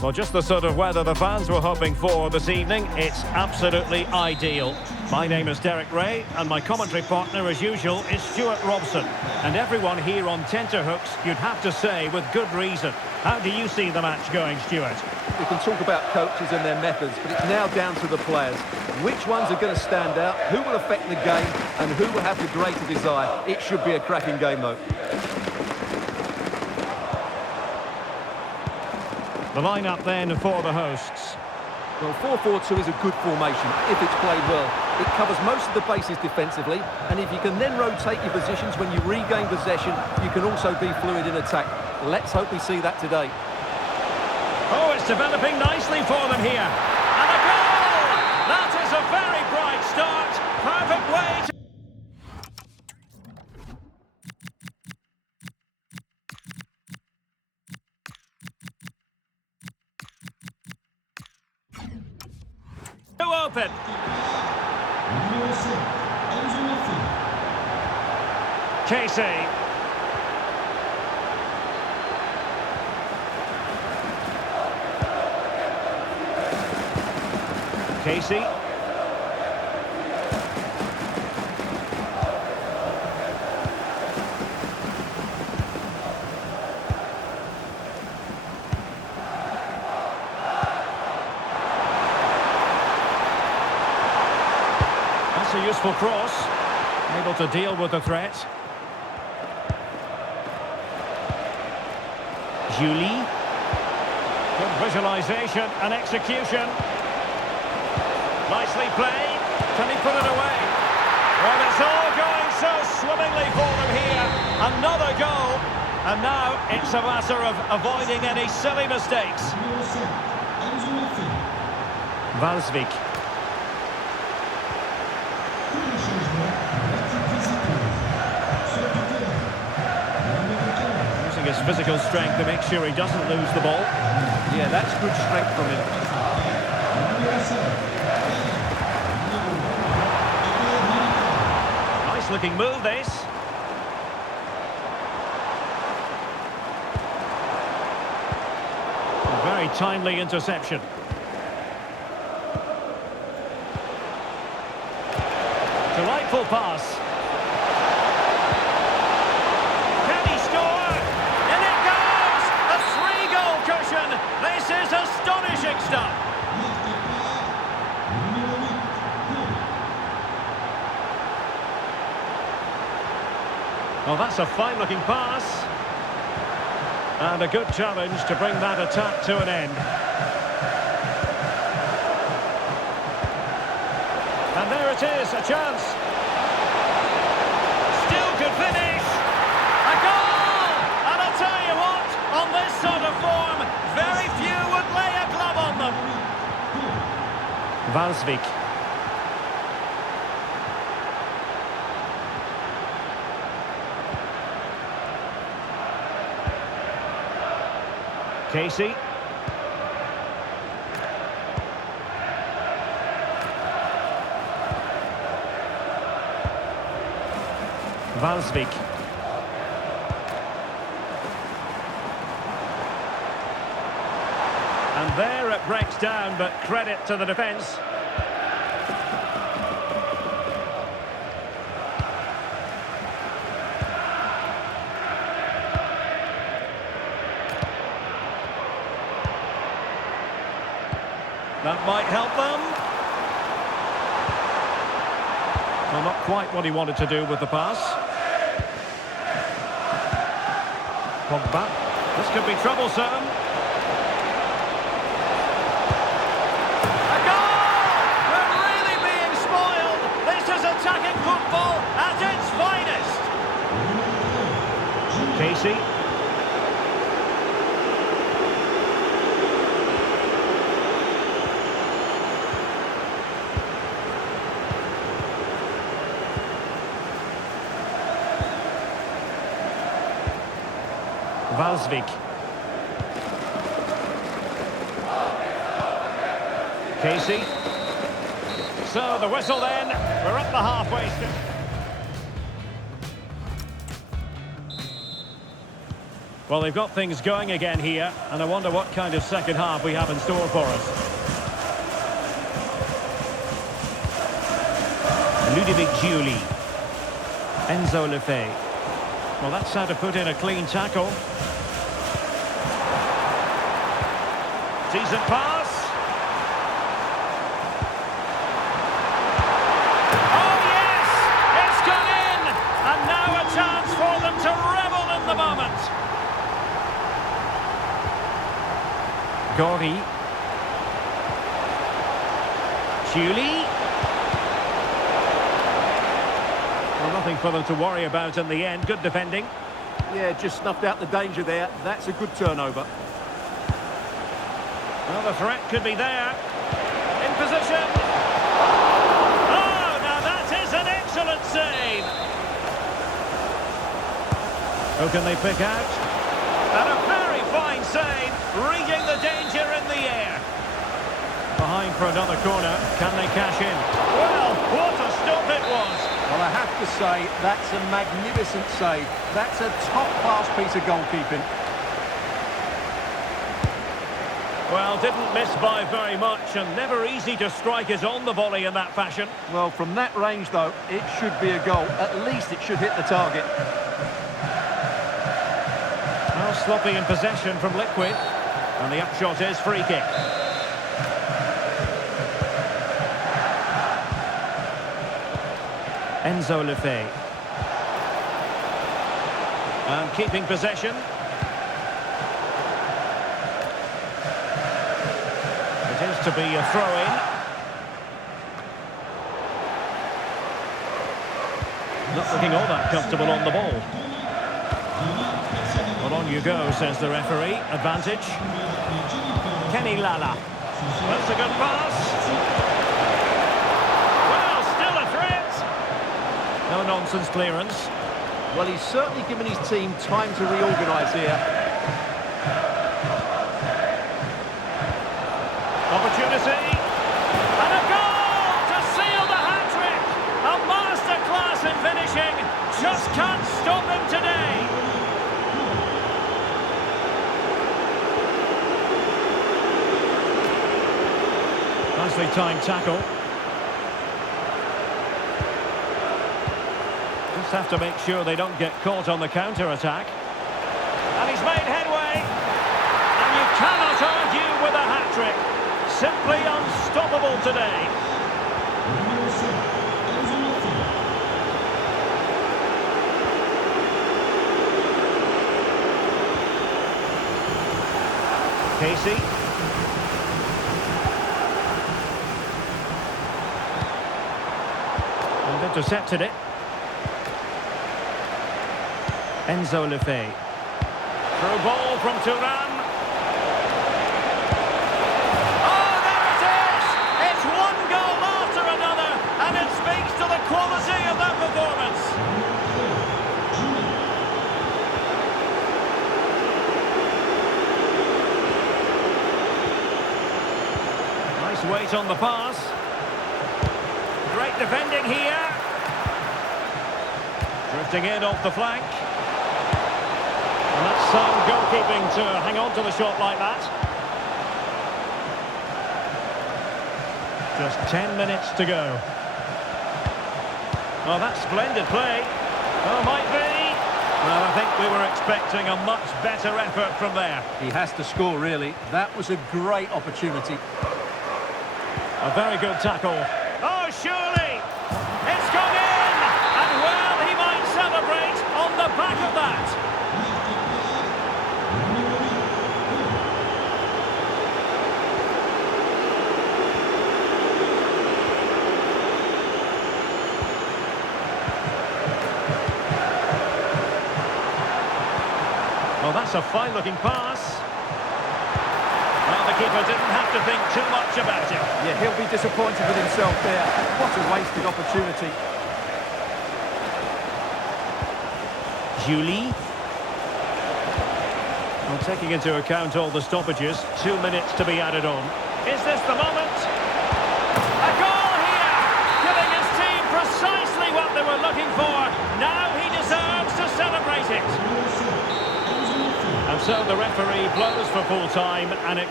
Well, just the sort of weather the fans were hoping for this evening. It's absolutely ideal. My name is Derek Ray, and my commentary partner, as usual, is Stuart Robson. And everyone here on tenterhooks, you'd have to say, with good reason. How do you see the match going, Stuart? We can talk about coaches and their methods, but it's now down to the players. Which ones are going to stand out, who will affect the game, and who will have the greater desire. It should be a cracking game, though. The line-up then for the hosts. Well, 4-4-2 is a good formation if it's played well. It covers most of the bases defensively, and if you can then rotate your positions when you regain possession, you can also be fluid in attack. Let's hope we see that today. Oh, it's developing nicely for them here. And a goal! That is a very bright start. Perfect way to... open. Casey. Casey. That's a useful cross. Able to deal with the threat. Julie. Good visualisation and execution. Nicely played. Can he put it away? Well, it's all going so swimmingly for them here. Another goal. And now it's a matter of avoiding any silly mistakes. Valsvik. Using his physical strength to make sure he doesn't lose the ball. Yeah, that's good strength from him. Looking move this. A very timely interception. Delightful pass. Can he score? And it goes! A 3-goal cushion. This is astonishing stuff. Well, that's a fine-looking pass. And a good challenge to bring that attack to an end. And there it is, a chance. Still could finish. A goal! And I'll tell you what, on this sort of form, very few would lay a glove on them. Valsvik. Casey. Valsvik. And there it breaks down, but credit to the defence. That might help them. Well, not quite what he wanted to do with the pass. Pogba. This could be troublesome. A goal! We're really being spoiled. This is attacking football at its finest. Casey. Valsvik. Casey. So the whistle then. We're up the halfway strip. Well, they've got things going again here, and I wonder what kind of second half we have in store for us. Ludovic Giuli. Enzo Lefebvre. Well, that's how to put in a clean tackle. Decent pass. Oh, yes! It's gone in! And now a chance for them to revel in the moment. Gori. Giuli. Well, nothing for them to worry about in the end. Good defending. Yeah, just snuffed out the danger there. That's a good turnover. Well, the threat could be there. In position. Oh, now that is an excellent save. Who can they pick out? And a very fine save, reading the danger in the air. Behind for another corner. Can they cash in? Well, what a stop it was. Well, I have to say, that's a magnificent save. That's a top-class piece of goalkeeping. Well, didn't miss by very much, and never easy to strike it on the volley in that fashion. Well, from that range, though, it should be a goal. At least it should hit the target. Well, sloppy in possession from Liquid, and the upshot is free kick. Enzo Lefebvre. And keeping possession. It is to be a throw-in. Not looking all that comfortable on the ball. Well, on you go, says the referee. Advantage. Kenny Lala. That's a good pass. Well, still a threat. No-nonsense clearance. Well, he's certainly given his team time to reorganise here. Opportunity. And a goal to seal the hat-trick. A masterclass in finishing. Just can't stop him today. Nicely timed tackle. Just have to make sure they don't get caught on the counter-attack. And he's made headway. And you cannot argue with a hat-trick. Simply unstoppable today. Casey. And intercepted it. Enzo Lefebvre. Through ball from Thuram. Oh, there it is! It's one goal after another, and it speaks to the quality of that performance. Nice weight on the pass. Great defending here. Drifting in off the flank. And that's sound goalkeeping to hang on to the shot like that. Just 10 minutes to go. Oh, that's splendid play. Oh, might be. Well, I think we were expecting a much better effort from there. He has to score, really. That was a great opportunity. A very good tackle. Oh, surely! It's gone in! And well, he might celebrate on the back of that. Well, that's a fine-looking pass. Well, the keeper didn't have to think too much about it. Yeah, he'll be disappointed with himself there. What a wasted opportunity. Giuli. Well, taking into account all the stoppages, 2 minutes to be added on. Is this the moment? A goal here! Giving his team precisely what they were looking for. Now he deserves to celebrate it. So the referee blows for full time, and it